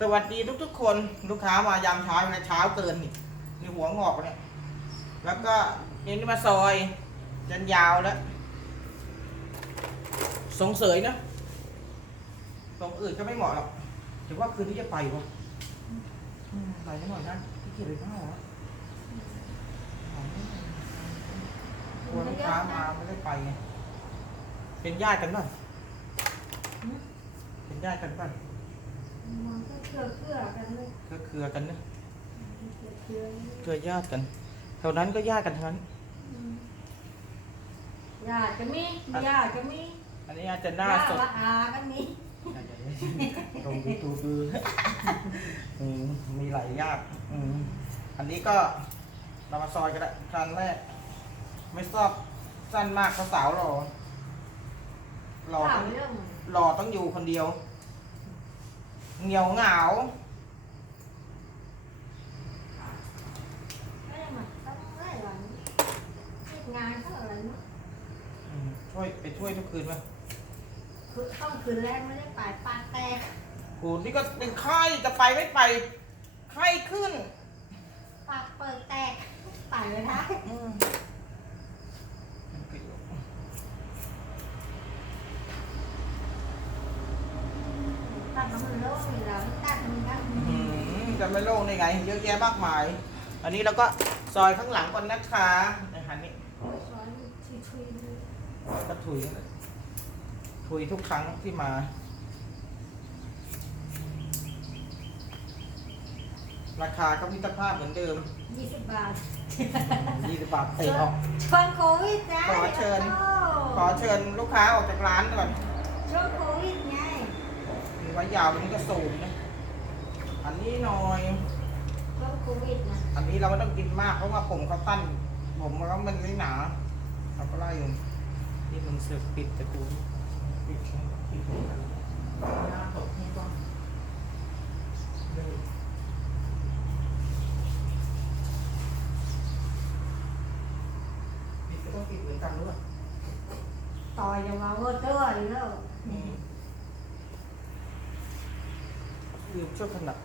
สวัสดีทุกๆ คนลูกค้ามายามเช้านะเช้าเกินนี่นี่หัวงอกเนี่ยแล้วก็เอ็นนี่มาซอยจนยาวแล้วสงเสยนะตรงอื่นก็ไม่เหมาะหรอกถือว่าคืนนี้จะไปวะไปกันหน่อยนะพี่เกียรติข้าวหรอกลัวลูกค้ามาไม่ได้ไปไงเป็นญาติกันป่ะเป็นญาติกันป่ะ มันก็เกลือเกลือกันเลยก็เครือกันนะเกลือเกลือเครือญาติกันแถวนั้นก็ญาติกันทั้งนั้นญาติก็มีญาติก็มีอันนี้อาจจะหน้าญาติสดละอาก็มีตรงดูตูดูอืมมีหลายญาติอืมอันนี้ก็เรามาซอยกันละครั้งแรก ไม่ชอบสั้นมากเพราะสาวหล่อหล่อถาต้มองเรื่องหล่อต้องอยู่คนเดียว เหงียวเหงาไม่ได้มาต้องได้หลังงานเขาอะไรเนาะอืมช่วยไปช่วยทุกคืนไหมคือต้องคืนแรกไม่ได้ไปปากแตกโหนี่ก็เป็นไข้จะไปไม่ไปไข้ขึ้น ปากเปิดแตกไปเลยนะ อืม ตัดมันโล่งอยู่แล้วตัดมันได้ อืม จะไม่โล่งได้ไง เยอะแยะมากมาย อันนี้เราก็ซอยข้างหลังก่อนนะคะนะคะนี่ช้อนชุยๆเลยก็ถุยถุยทุกครั้งที่มาราคาก็มิตรภาพเหมือนเดิมยี่สิบบาทยี่สิบบาทเตะออกชวนโควิดนะขอเชิญ ขอเชิญลูกค้าออกจากร้านก่อนช่วงโควิดไงมี ไว้ยาวตรงนี้ก็สูงนะอันนี้หน่อยช่วงโควิดนะอันนี้เราไม่ต้องกินมากเพราะว่าผมเขาตั้น ผมมันก็มันไม่หนาเราก็ไล่อยู่นี่มันเสือกปิดแต่กูปิดปิดเหมือนกันหน้าตกนี่ก็เลยปิดก็ต้องปิดเหมือนกันด้วยต่อยจะมาเวอร์เตอร์อยู่แล้ว คือช่วยขนาด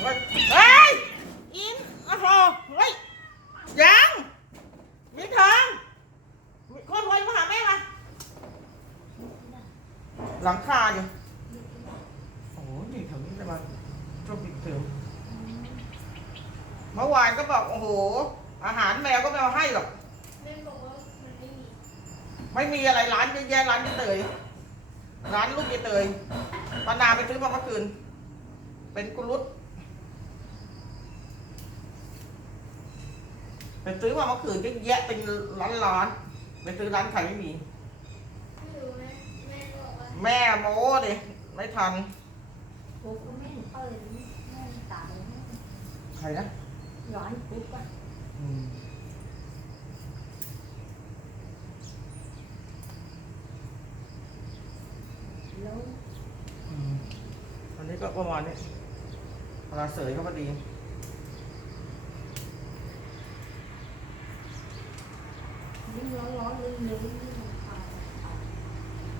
เฮ้ยเฮ้ยอินโอ้โหเฮ้ยยังมี มื่อวานก็บอกโอ้โห อาหารแมวก็ไม่เอาให้หรอก แม่บอกว่ามันไม่มีไม่มีอะไรร้านเยอะแยะร้านยี่เตย ร้านลูกยี่เตยปานาไปซื้อมาเมื่อคืน เป็นกุลุตไปซื้อมาเมื่อคืนก็แยะเป็นร้านร้านๆไปซื้อร้านใครไม่มี ไม่รู้แม่แม่บอกว่าแม่โม้ดิไม่ทัน โอ้ก็ไม่เห็นเปิดแม่ตายใครนะ ร้อนปุ๊บอะอืมแล้วอืมอันนี้ก็ประมาณนี้เวลาเสยก็พอดี ยิ่งร้อนร้อนลึกลึกยิ่งตาย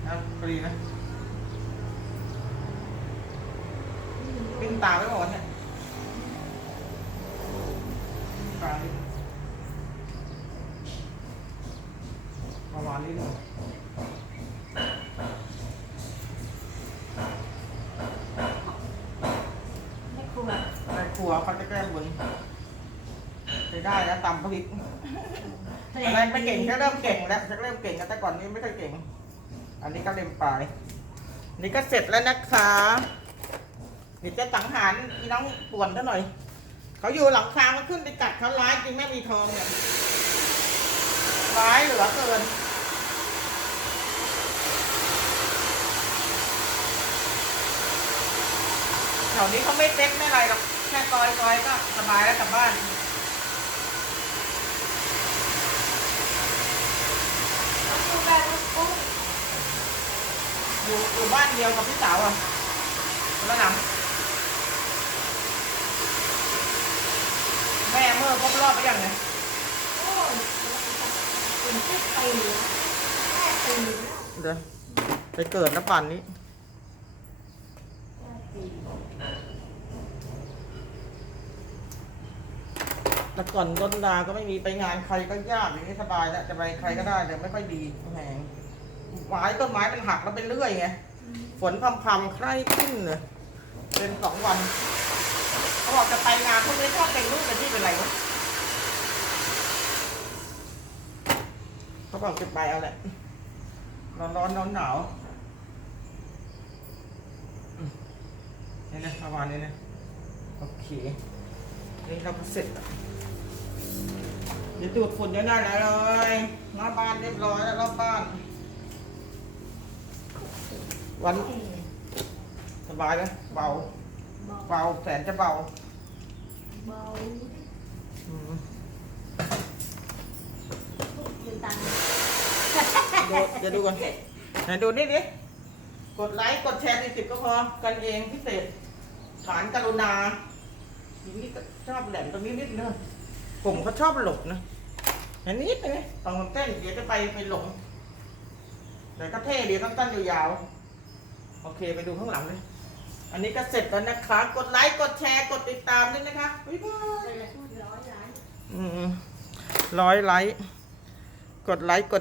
นะพอดีนะ ปิ้งตาไว้ก่อนเนี่ยตาดิประมาณนี้เลย ไม่ควรในครัวเขาจะแกล้มบนไปได้นะตำพริกอะไรไม่เก่งแค่เริ่มเก่งแล้วจะเริ่มเก่งแล้วแต่ก่อนนี้ไม่ค่อยเก่ง อันนี้ก็เล่มปลายนี่ก็เสร็จแล้วนะคะเดี๋ยวจะสังหารอีน้องป่วนซะหน่อย เขาอยู่หลังคามันขึ้นไปกัดเขาร้ายจริงแม่มีทองเนี่ยร้ายเหลือเกิน ถวนี้เขาไม่เซ็ตไม่อะไรหรอกแค่ซอยซอยก็สบายแล้วกลับบ้านดูแบบปุ๊บอยู่อยู่บ้านเดียวกับพี่สาวอะคนละหลังเมอร์ครบรอบไปยังไงโอ้ยเป็นแค่ปีแค่ปีเดี๋ยวไปเกิดนะป่านนี้ แค่ปี แต่ก่อนรถลาก็ไม่มีไปงานใครก็ยากอย่างนี้สบายแล้วจะไปใครก็ได้แต่ไม่ค่อยดีแหงไม้ต้นไม้มันหักแล้วเป็นเรื่อยไงฝนพรำๆใครขึ้นเลยเป็นสองวันเขาบอกจะไปงานพวกนี้ชอบเป็นรูปเป็นที่เป็นไรวะเขาบอกจะไปเอาแหละร้อนร้อนหนาวหนาวๆอืมนี่นะประมาณนี้นะโอเคนี่เราก็เสร็จแล้ว เดี๋ยวดูดฝุ่นจะได้แล้วเลยหน้าบ้านเรียบร้อยแล้วรอบบ้าน วันสบายไหมเบา เบาเบาแสนจะเบา เบาอืมคือตังค์ดูเดี๋ยวดูกันไหนดูนี่ดิ กดไลค์ กดแชร์สิบก็พอ กันเองพิเศษ ฐานกรุณาทีนี้ก็ชอบแหลมตรงนี้นิดนึง ผมเขาชอบหลบนะเห็นนิดนึงไหมตอนผมเต้นเดี๋ยวจะไปไปหลงเดี๋ยวก็เท่เดี๋ยวตั้นๆยาวๆ โอเคไปดูข้างหลังเลย อันนี้ก็เสร็จแล้วนะคะ กดไลค์ กดแชร์ กดติดตามด้วยนะคะบ๊ายบายเลยพูดร้อยล้านอืมร้อยไลค์ กดไลค์ กด